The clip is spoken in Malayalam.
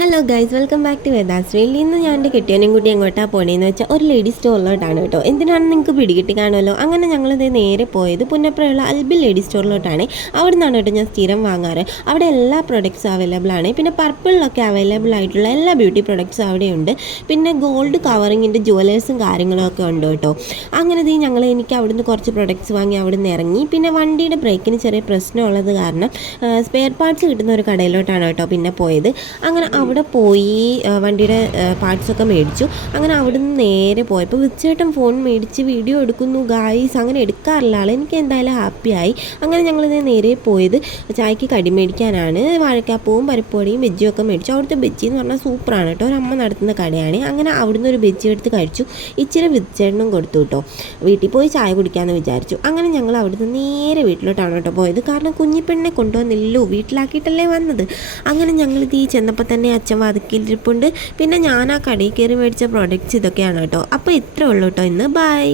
Hello guys welcome back to Vedashree ഇന്ന് ഞാൻ എന്റെ കെട്ടിയനും കൂടി എങ്ങോട്ടാണ് പോണേന്ന് വെച്ചാൽ ഒരു ലേഡി സ്റ്റോറിലോട്ടാണ് കേട്ടോ. എന്തിനാണ് നിങ്ങൾക്ക് പിടികിട്ടി കാണുമല്ലോ? അങ്ങനെ ഞങ്ങളിത് നേരെ പോയത് പുന്നപ്പുറയുള്ള അൽബിൽ ലേഡി സ്റ്റോറിലോട്ടാണ് അവിടെ നിന്നാണ് കേട്ടോ ഞാൻ സ്ഥിരം വാങ്ങാറ്. അവിടെ എല്ലാ പ്രൊഡക്ട്സും അവൈലബിൾ ആണ്. പിന്നെ പർപ്പിളിലൊക്കെ അവൈലബിൾ ആയിട്ടുള്ള എല്ലാ ബ്യൂട്ടി പ്രൊഡക്ട്സും അവിടെയുണ്ട്. പിന്നെ ഗോൾഡ് കവറിങ്ങിന്റെ ജുവലേഴ്സും കാര്യങ്ങളൊക്കെ ഉണ്ട് കേട്ടോ. അങ്ങനെ ഇത് ഞങ്ങൾ എനിക്ക് അവിടുന്ന് കുറച്ച് പ്രൊഡക്ട്സ് വാങ്ങി അവിടുന്ന് ഇറങ്ങി. പിന്നെ വണ്ടിയുടെ ബ്രേക്കിന് ചെറിയ പ്രശ്നമുള്ളത് കാരണം സ്പെയർ പാർട്സ് കിട്ടുന്ന ഒരു കടയിലോട്ടാണ് കേട്ടോ പിന്നെ പോയത്. അങ്ങനെ അവിടെ പോയി വണ്ടിയുടെ പാർട്സൊക്കെ മേടിച്ചു. അങ്ങനെ അവിടെ നിന്ന് നേരെ പോയപ്പോൾ വിച്ചേട്ടൻ ഫോൺ മേടിച്ച് വീഡിയോ എടുക്കുന്നു ഗായ്സ് അങ്ങനെ എടുക്കാറില്ല. ആൾ എനിക്ക് എന്തായാലും ഹാപ്പിയായി അങ്ങനെ ഞങ്ങൾ നേരെ പോയത് ചായക്ക് കടി മേടിക്കാനാണ്. വാഴക്കാപ്പവും പരിപ്പോടിയും ബജ്ജിയും ഒക്കെ മേടിച്ചു. അവിടുത്തെ ബജ്ജി എന്ന് പറഞ്ഞാൽ സൂപ്പറാണ് കേട്ടോ. ഒരമ്മ നടത്തുന്ന കടയാണ്. അങ്ങനെ അവിടുന്ന് ഒരു ബജ്ജി എടുത്ത് കഴിച്ചു. ഇച്ചിരി വിച്ചേട്ടനും കൊടുത്തു കേട്ടോ. വീട്ടിൽ പോയി ചായ കുടിക്കാമെന്ന് വിചാരിച്ചു. അങ്ങനെ ഞങ്ങൾ അവിടുന്ന് നേരെ വീട്ടിലോട്ടാണ് കേട്ടോ പോയത്. കാരണം കുഞ്ഞിപ്പെണ്ണെ കൊണ്ടുവന്നില്ലല്ലോ. വീട്ടിലാക്കിയിട്ടല്ലേ വന്നത്. അങ്ങനെ ഞങ്ങളിത് ഈ ചെന്നപ്പോൾ തന്നെ അച്ഛൻ വാതിക്കിലിരിപ്പുണ്ട് പിന്നെ ഞാൻ ആ കടയിൽ കയറി മേടിച്ച പ്രോഡക്റ്റ്സ് ഇതൊക്കെയാണ് കേട്ടോ. അപ്പോൾ ഇത്രേ ഉള്ളൂ കേട്ടോ ഇന്ന്. ബൈ